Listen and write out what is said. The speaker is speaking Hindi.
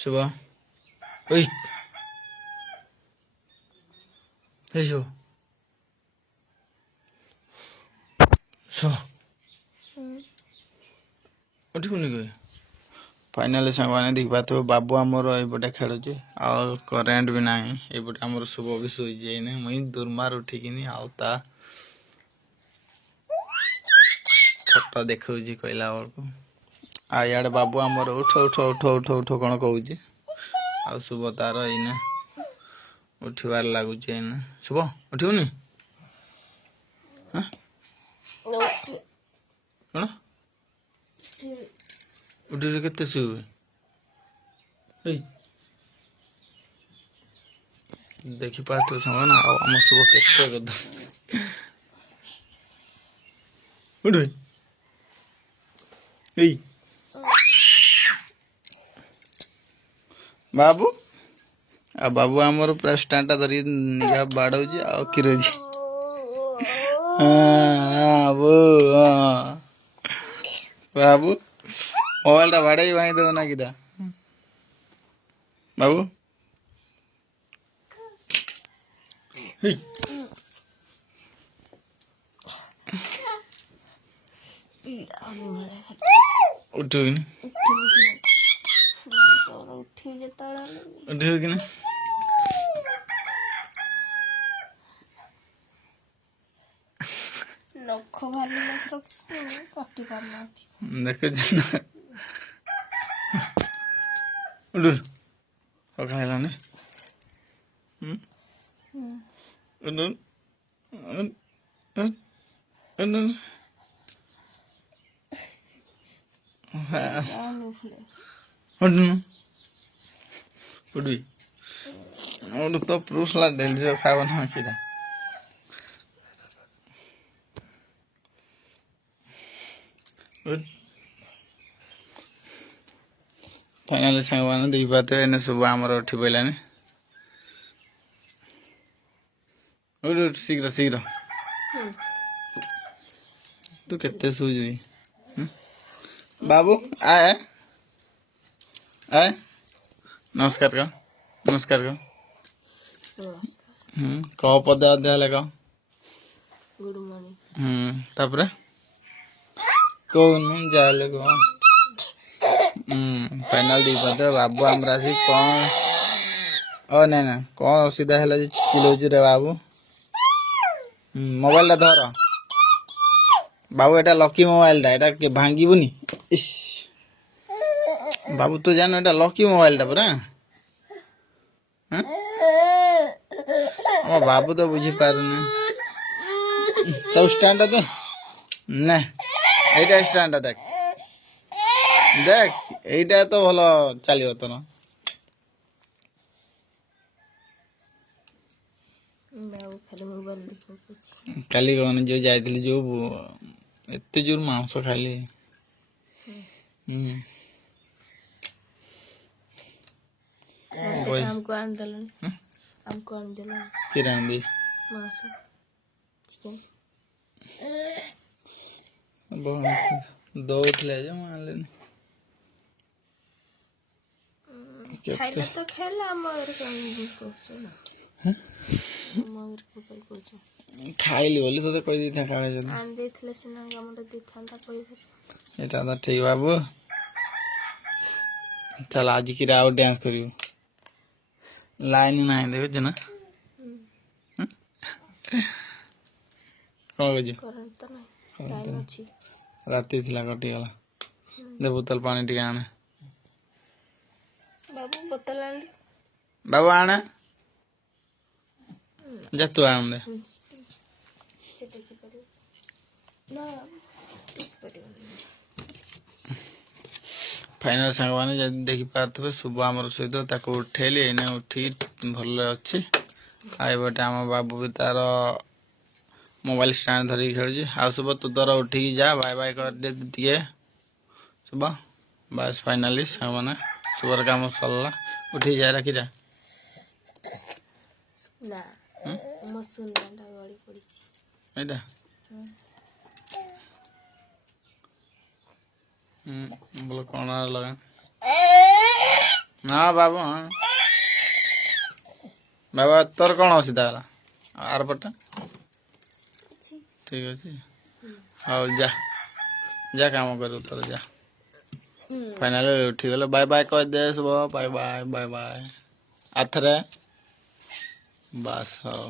सुबह ओई हे जो सो उठिबुनि गए फाइनली सांगवाने देख पाते बाबू आमर एपटे खेलुचे आ करेन्ट भी ना एपटे आमर शुभ भी शुई मुई दुर्मार उठिकी आता फटो देखा कहला बेलू आ इे बाबू आमर उठ उठ उठ उठ उठ कौन कौच आ शुभ तार एने उठबार लगुच एने शुभ उठबुनि कौन उठी के शुए देखी पार्थ सामान आम शुभ के उठ बाबू आ बाबू आमर पूरा स्टांडा धरी निगा बाड़ौ किरो बाबू मोबाइल टा बाड़े भाई दो ना किदा बाबू उठबी उठबी कि देख खाइलानी उठी तो पुरुषला डेली खाव ना किदा फाइनली सांगवाने देख पाते एने सब आमर उठी पड़ानी उठ उठ शीघ्र शीघ्र तू केते शुई बाबू आए आए नमस्कार कह नमस्कार कह कह पदे अध्याय लेख गुड मॉर्निंग तापरे कौन जाले कह फाइनल दी पाते बाबू हमरा सी कौन ओ नहीं ना कौन असुविधा है चिल्लाउछ रे बाबू मोबाइल धर बाबू एटा लकी मोबाइल टा एटा के भांगीबुनी इस बाबू तो जानो एटा लकी मोबाइल टा पूरा हम बाबू तो बुझी पारुनी तो स्टैंड दे ना एटा स्टैंड देख देख एटा तो भलो चलियो तो ना काली कौन जो जाइली जो एत जोर मांस खाली हमको आन देलन हमको आन देलन फिर आंदी मांस चिकन दो ले जा मान लेने खाइले तो खेला मगर कोच ना मगर को पर कोच खाइली बोली तो कोई दी था काले जन आन देथले सिना हमर दी थांता कोई एटा तो ठीक बाबू चल आज की राव डांस करियो लाइन ना देबे जना कौन कजी करंत नहीं लाइन अछि राती थिला कटी गला दे बोतल पानी टिका आने बाबू बोतल आन बाबू आने जा तू आन दे ना फाइनल सांगवाने जदि देखि पारथबे सुबह हमर सहित उठेली एने उठी भल अच्छी आबटे आम बाबू भी तार मोबाइल स्टैंड धरिक खेलुची आ सुबह तू तोर उठिकी जा बाय बाय कर दे दिए सुबह बस फाइनली सांगवाने सुबर काम सरला उठी जा रखी जा ना मसुन डांडा गड़ी पड़ी एटा बोलो कौन लगा ହଁ ବାବୁ ହଁ ବାବା ତୋର କ'ଣ ଅସୁବିଧା ହେଲା ଆର ପଟେ ଅଛି ଠିକ୍ ଅଛି ହଉ ଯା ଯା କାମ କରିବୁ ତୋର ଯା ଫାଇନାଲ ଉଠିଗଲେ ବାଏ ବାଏ କହିଦେ ଶୁଭ ବାଏ ବାଏ ବାଏ ବାଏ ଆଥରେ ବାସ୍ ହଉ